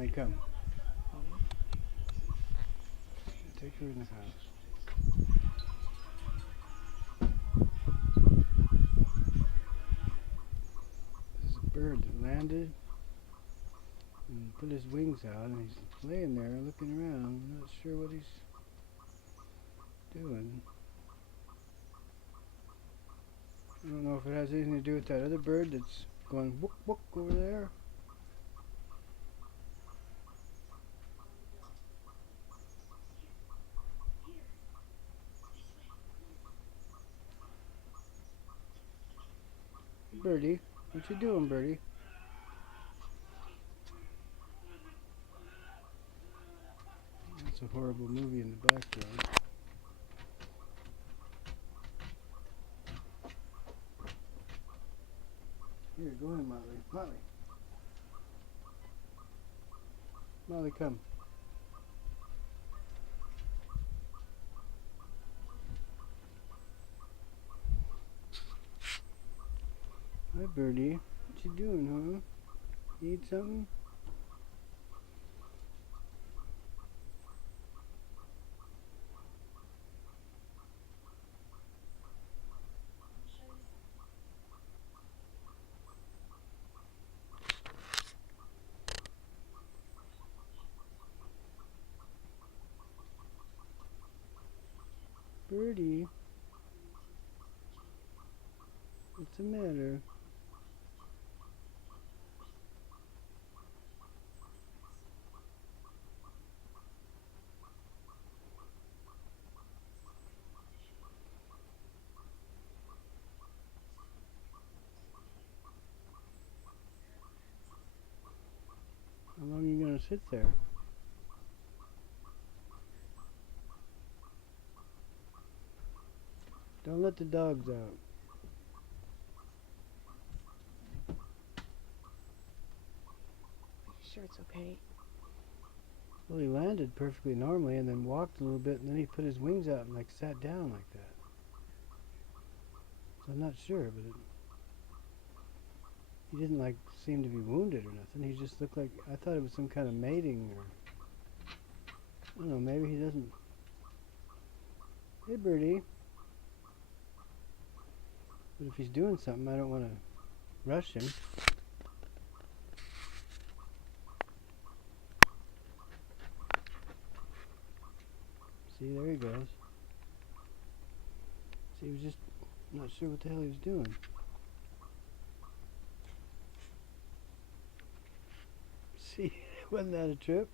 Molly, come. Take her in the house. This is a bird that landed and put his wings out, and he's laying there looking around. I'm not sure what he's doing. I don't know if it has anything to do with that other bird that's going book book over there. Birdie, what you doing, Birdie? That's a horrible movie in the background. Here, go in, Molly. Molly. Molly, come. Hi, Birdie. What you doing, huh? You eat something? Birdie. What's the matter? How long are you gonna sit there? Don't let the dogs out. Sure it's okay? Well, he landed perfectly normally and then walked a little bit, and then he put his wings out and like sat down like that. So I'm not sure, but he didn't like seem to be wounded or nothing. He just looked like, I thought it was some kind of mating, or I don't know, maybe he doesn't. Hey, Birdie. But if he's doing something, I don't want to rush him. See, there he goes. See, he was just not sure what the hell he was doing. See, wasn't that a trip?